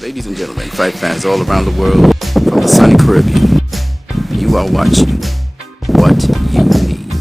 Ladies and gentlemen, fight fans all around the world, from the sunny Caribbean, you are watching What You Need.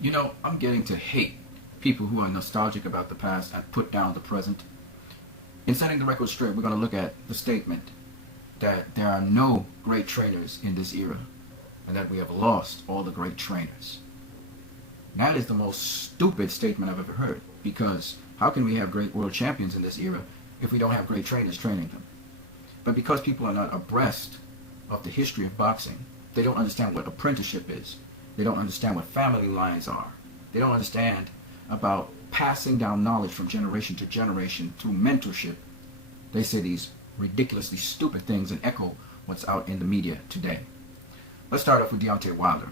You know, I'm getting to hate people who are nostalgic about the past and put down the present. In setting the record straight, we're going to look at the statement that there are no great trainers in this era, and that we have lost all the great trainers. That is the most stupid statement I've ever heard, because how can we have great world champions in this era if we don't have great trainers training them? But because people are not abreast of the history of boxing, they don't understand what apprenticeship is. They don't understand what family lines are. They don't understand about passing down knowledge from generation to generation through mentorship. They say these ridiculously stupid things and echo what's out in the media today. Let's start off with Deontay Wilder.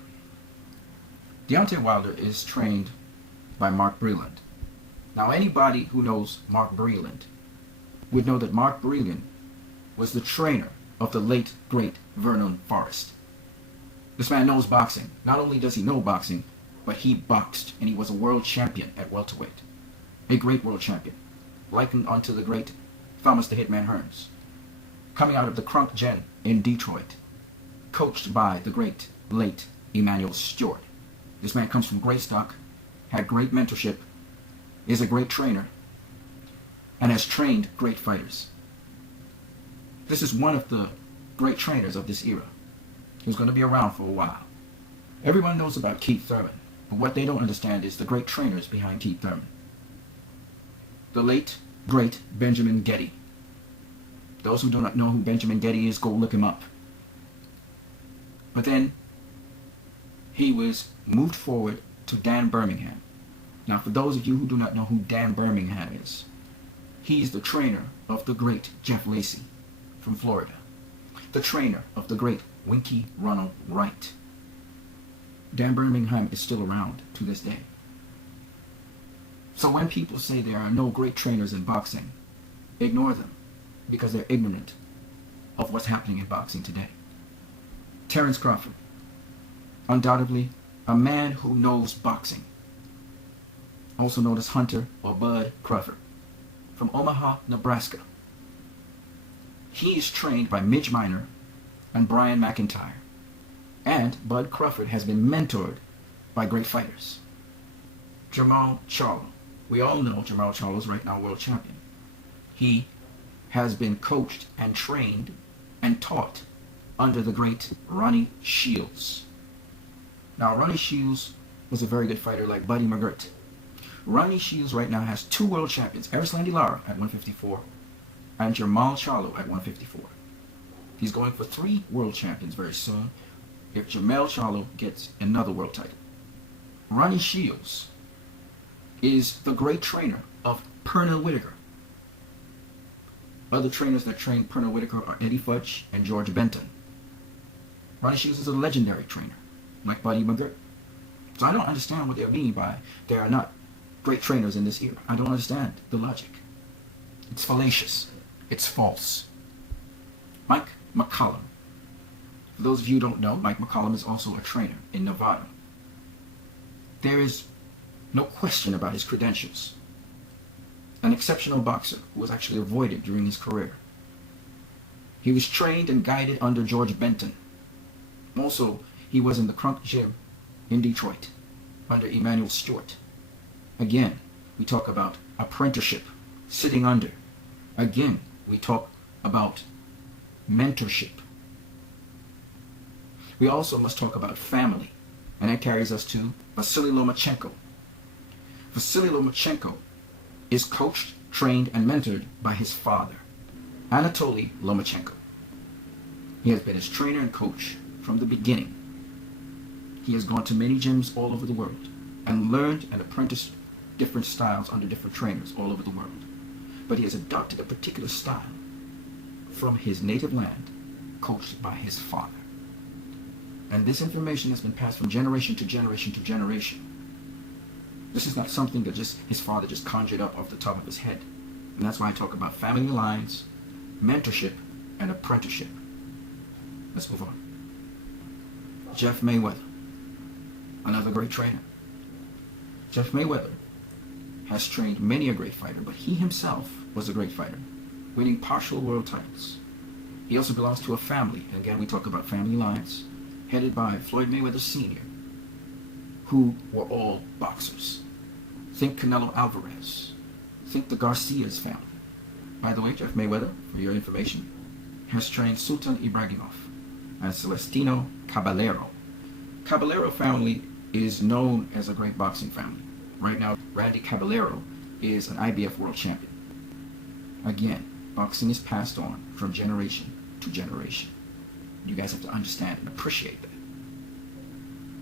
Deontay Wilder is trained by Mark Breland. Now, anybody who knows Mark Breland would know that Mark Breland was the trainer of the late, great Vernon Forrest. This man knows boxing. Not only does he know boxing, but he boxed, and he was a world champion at welterweight. A great world champion, likened unto the great Thomas the Hitman Hearns. Coming out of the Crunk Gen in Detroit, coached by the great, late Emanuel Stewart. This man comes from great stock, had great mentorship, is a great trainer, and has trained great fighters. This is one of the great trainers of this era, who's going to be around for a while. Everyone knows about Keith Thurman, but what they don't understand is the great trainers behind Keith Thurman. The late, great Benjamin Getty. Those who do not know who Benjamin Getty is, go look him up. But then, he was moved forward to Dan Birmingham. Now, for those of you who do not know who Dan Birmingham is, he's the trainer of the great Jeff Lacy from Florida. The trainer of the great Winky Ronald Wright. Dan Birmingham is still around to this day. So when people say there are no great trainers in boxing, ignore them, because they're ignorant of what's happening in boxing today. Terence Crawford, undoubtedly a man who knows boxing, also known as Hunter or Bud Crawford, from Omaha, Nebraska. He is trained by Midge Minor and Brian McIntyre, and Bud Crawford has been mentored by great fighters. Jamal Charlo. We all know Jamal Charlo is right now world champion. He has been coached and trained and taught under the great Ronnie Shields. Now, Ronnie Shields was a very good fighter like Buddy McGirt. Ronnie Shields right now has two world champions, Erislandy Lara at 154 and Jamal Charlo at 154. He's going for 3 world champions very soon if Jamal Charlo gets another world title. Ronnie Shields is the great trainer of Pernell Whitaker. Other trainers that train Pernell Whitaker are Eddie Fudge and George Benton. Ronnie Shields is a legendary trainer, like Buddy McGirt. So I don't understand what they mean by there are not great trainers in this era. I don't understand the logic. It's fallacious. It's false. Mike Mccallum. For those of you who don't know, Mike Mccallum is also a trainer in Nevada. There is no question about his credentials. An exceptional boxer who was actually avoided during his career. He was trained and guided under George Benton. Also, he was in the Crunk Gym in Detroit under Emanuel Stewart. Again, we talk about apprenticeship, sitting under. Again, we talk about mentorship. We also must talk about family, and that carries us to Vasily Lomachenko. Vasily Lomachenko is coached, trained, and mentored by his father, Anatoly Lomachenko. He has been his trainer and coach from the beginning. He has gone to many gyms all over the world and learned and apprenticed different styles under different trainers all over the world. But he has adopted a particular style from his native land, coached by his father. And this information has been passed from generation to generation to generation. This is not something that just his father just conjured up off the top of his head. And that's why I talk about family lines, mentorship, and apprenticeship. Let's move on. Jeff Mayweather, another great trainer. Jeff Mayweather has trained many a great fighter, but he himself was a great fighter. winning partial world titles. He also belongs to a family, and again we talk about family lines, headed by Floyd Mayweather Sr., who were all boxers. Think Canelo Alvarez. Think the Garcias family. By the way, Jeff Mayweather, for your information, has trained Sultan Ibragimov and Celestino Caballero. Caballero family is known as a great boxing family. Right now, Randy Caballero is an IBF world champion. Again, boxing is passed on from generation to generation. You guys have to understand and appreciate that.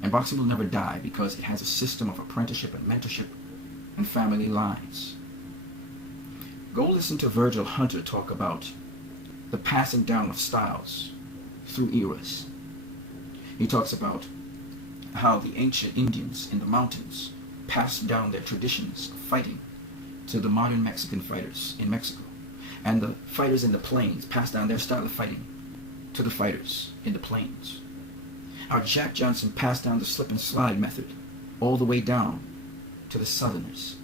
And boxing will never die because it has a system of apprenticeship and mentorship and family lines. Go listen to Virgil Hunter talk about the passing down of styles through eras. He talks about how the ancient Indians in the mountains passed down their traditions of fighting to the modern Mexican fighters in Mexico. And the fighters in the plains passed down their style of fighting to the fighters in the plains. How Jack Johnson passed down the slip and slide method all the way down to the Southerners.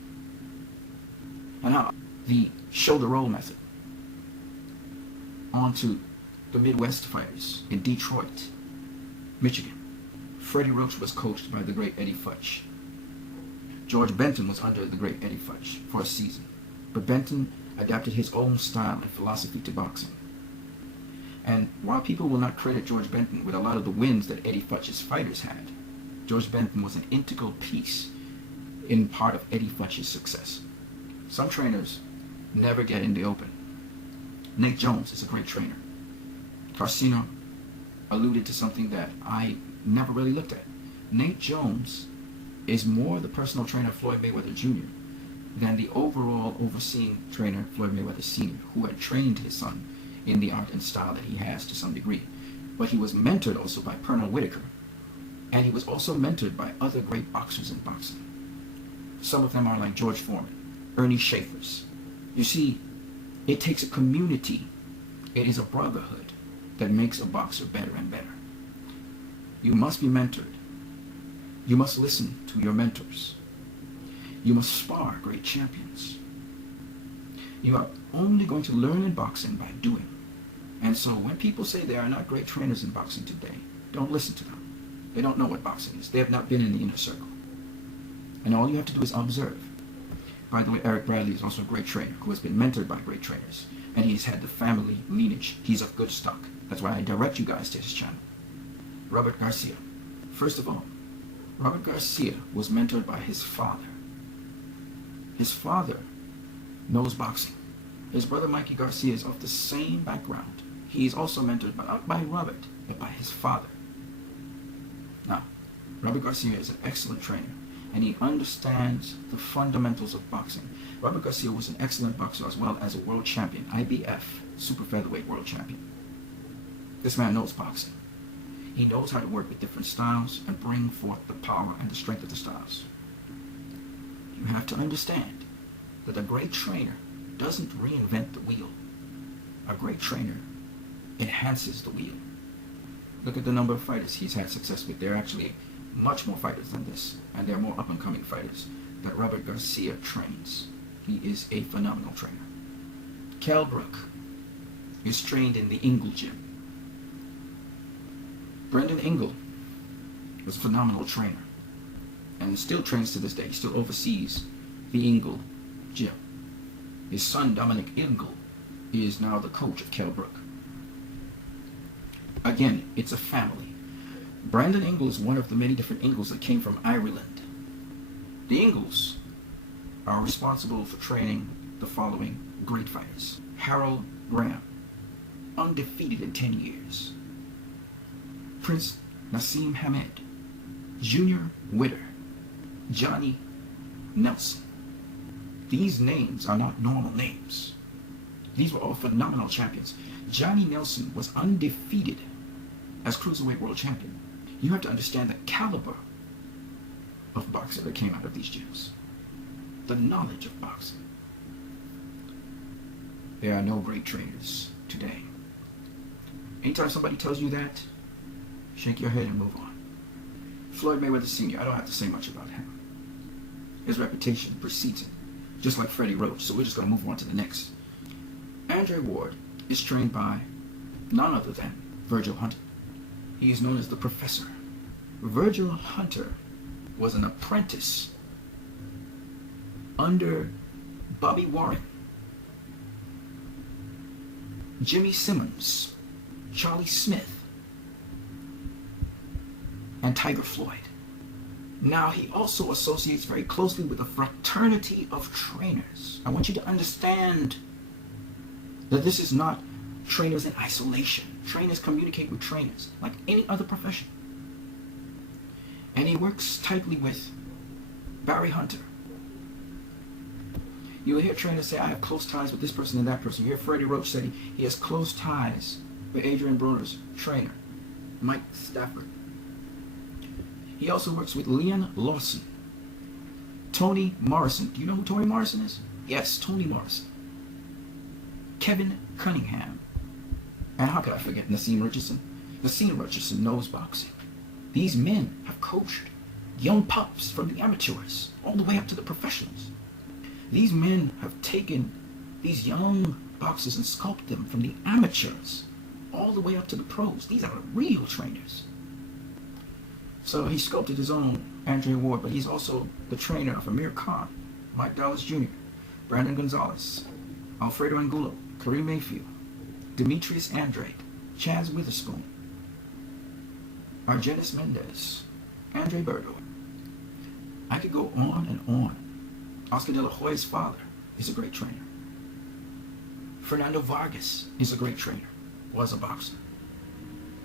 And how the shoulder roll method onto the Midwest fighters in Detroit, Michigan. Freddie Roach was coached by the great Eddie Futch. George Benton was under the great Eddie Futch for a season. But Benton adapted his own style and philosophy to boxing. And while people will not credit George Benton with a lot of the wins that Eddie Futch's fighters had, George Benton was an integral piece in part of Eddie Futch's success. Some trainers never get in the open. Nate Jones is a great trainer. Carcino alluded to something that I never really looked at. Nate Jones is more the personal trainer of Floyd Mayweather Jr. than the overall overseeing trainer Floyd Mayweather Sr., who had trained his son in the art and style that he has to some degree. But he was mentored also by Pernell Whitaker, and he was also mentored by other great boxers in boxing. Some of them are like George Foreman, Ernie Schaefer's. You see, it takes a community. It is a brotherhood that makes a boxer better and better. You must be mentored. You must listen to your mentors. You must spar great champions. You are only going to learn in boxing by doing. And so when people say there are not great trainers in boxing today, don't listen to them. They don't know what boxing is. They have not been in the inner circle. And all you have to do is observe. By the way, Eric Bradley is also a great trainer who has been mentored by great trainers. And he's had the family lineage. He's of good stock. That's why I direct you guys to his channel. Robert Garcia. First of all, Robert Garcia was mentored by his father. His father knows boxing. His brother Mikey Garcia is of the same background. He is also mentored, but not by Robert, but by his father. Now, Robert Garcia is an excellent trainer, and he understands the fundamentals of boxing. Robert Garcia was an excellent boxer as well as a world champion, IBF, super featherweight world champion. This man knows boxing. He knows how to work with different styles and bring forth the power and the strength of the styles. You have to understand that a great trainer doesn't reinvent the wheel. A great trainer enhances the wheel. Look at the number of fighters he's had success with. There are actually much more fighters than this, and there are more up-and-coming fighters that Robert Garcia trains. He is a phenomenal trainer. Kell Brook is trained in the Ingle Gym. Brendan Ingle was a phenomenal trainer and still trains to this day. He still oversees the Ingle Gym. His son, Dominic Ingle, is now the coach of Kell Brook. Again, it's a family. Brandon Ingle is one of the many different Ingles that came from Ireland. The Ingles are responsible for training the following great fighters. Harold Graham, undefeated in 10 years. Prince Nassim Hamed, Junior Witter, Johnny Nelson. These names are not normal names. These were all phenomenal champions. Johnny Nelson was undefeated as Cruiserweight World Champion. You have to understand the caliber of boxer that came out of these gyms. The knowledge of boxing. There are no great trainers today. Anytime somebody tells you that, shake your head and move on. Floyd Mayweather Sr., I don't have to say much about him. His reputation precedes him, just like Freddie Roach, so we're just going to move on to the next. And Andre Ward is trained by none other than Virgil Hunter. He is known as the Professor. Virgil Hunter was an apprentice under Bobby Warren, Jimmy Simmons, Charlie Smith, and Tiger Floyd. Now, he also associates very closely with a fraternity of trainers. I want you to understand that this is not trainers in isolation. Trainers communicate with trainers like any other profession. And he works tightly with Barry Hunter. You'll hear trainers say, I have close ties with this person and that person. You hear Freddie Roach say he has close ties with Adrian Bruner's trainer, Mike Stafford. He also works with Leon Lawson, Toni Morrison. Do you know who Toni Morrison is? Yes, Toni Morrison. Kevin Cunningham. And how could I forget Nassim Richardson? Nassim Richardson knows boxing. These men have coached young pups from the amateurs all the way up to the professionals. These men have taken these young boxers and sculpted them from the amateurs all the way up to the pros. These are real trainers. So he sculpted his own Andre Ward, but he's also the trainer of Amir Khan, Mike Dallas Jr., Brandon Gonzalez, Alfredo Angulo, Kareem Mayfield, Demetrius Andrade, Chaz Witherspoon, Argenis Mendez, Andre Berto. I could go on and on. Oscar De La Hoya's father is a great trainer. Fernando Vargas is a great trainer, was a boxer.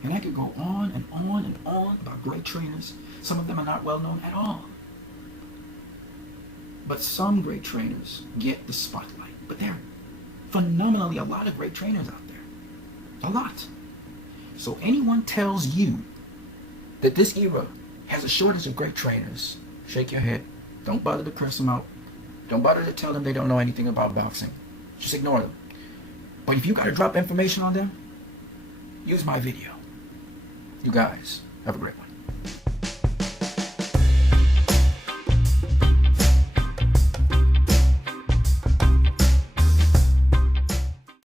And I could go on and on and on about great trainers. Some of them are not well known at all. But some great trainers get the spotlight. But there are phenomenally a lot of great trainers out there. A lot. So anyone tells you that this era has a shortage of great trainers, shake your head. Don't bother to curse them out. Don't bother to tell them they don't know anything about boxing. Just ignore them. But if you got to drop information on them, use my video. You guys have a great one.